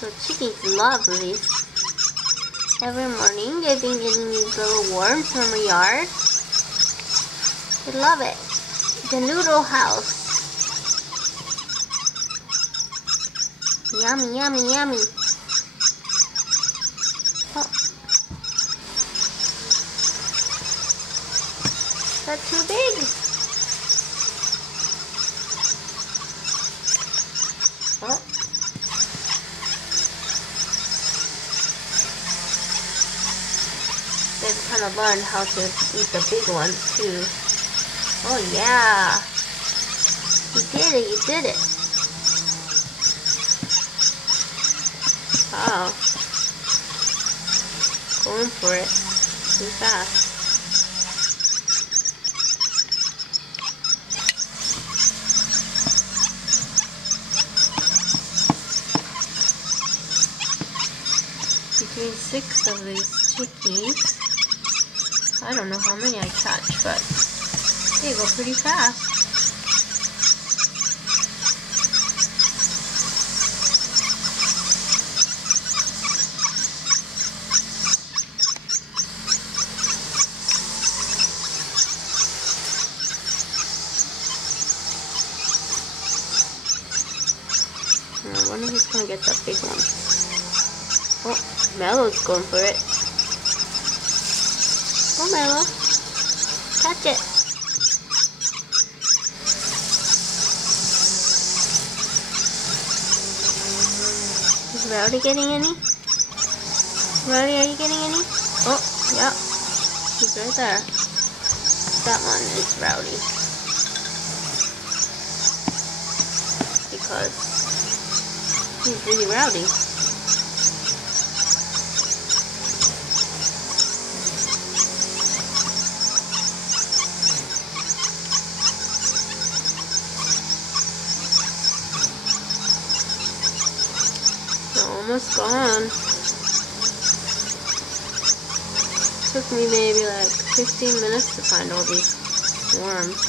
So chickies love this. Every morning they've been getting these little worms from our yard. They love it. The noodle house. Yummy, yummy, yummy. Oh. That's too big. Oh. They've kind of learned how to eat the big ones too. Oh yeah. You did it, you did it. Wow. Going for it. Too fast. Between 6 of these chickies. I don't know how many I catch, but they go pretty fast. I wonder who's gonna get that big one. Oh, Mellow's going for it. Oh, Mellow. Catch it. Is Rowdy getting any? Rowdy, are you getting any? Oh, yeah. He's right there. That one is Rowdy. Because he's really rowdy. Almost gone. Took me maybe like 15 minutes to find all these worms.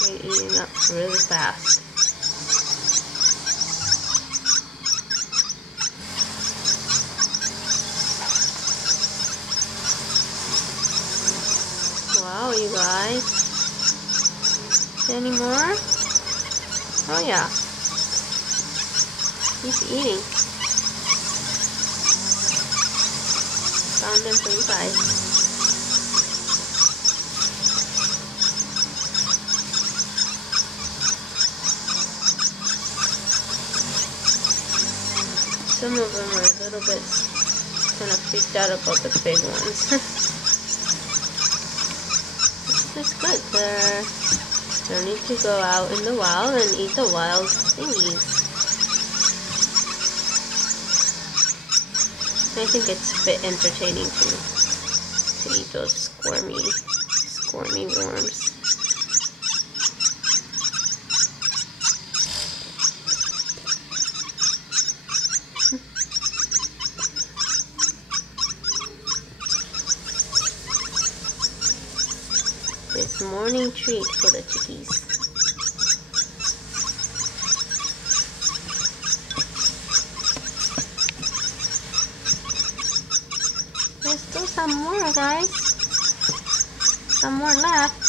They're eating up really fast. Wow, you guys. Any more? Oh yeah. He's eating. Found them for you guys. Some of them are a little bit kind of freaked out about the big ones. It's good. They don't need to go out in the wild and eat the wild thingies. I think it's a bit entertaining to eat those squirmy worms. This morning treat for the chickies. There's still some more, guys. Some more left.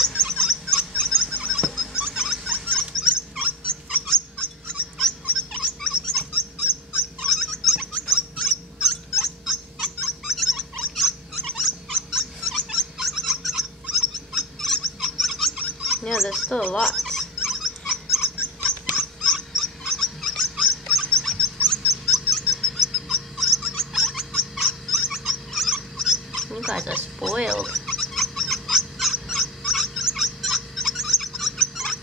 Yeah, there's still a lot. You guys are spoiled.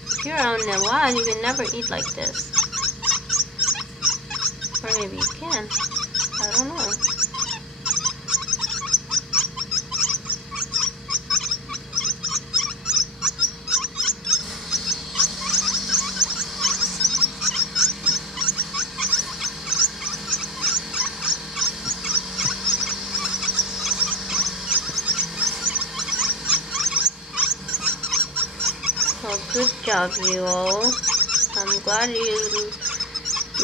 If you're out in the wild, you can never eat like this. Or maybe you can. I don't know. Well, good job, you all. I'm glad you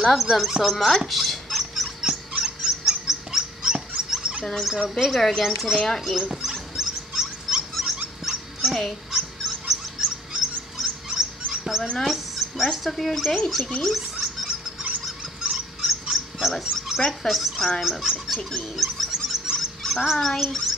Love them so much. Gonna grow bigger again today, aren't you? Okay. Have a nice rest of your day, chickies. That was breakfast time of the chickies. Bye.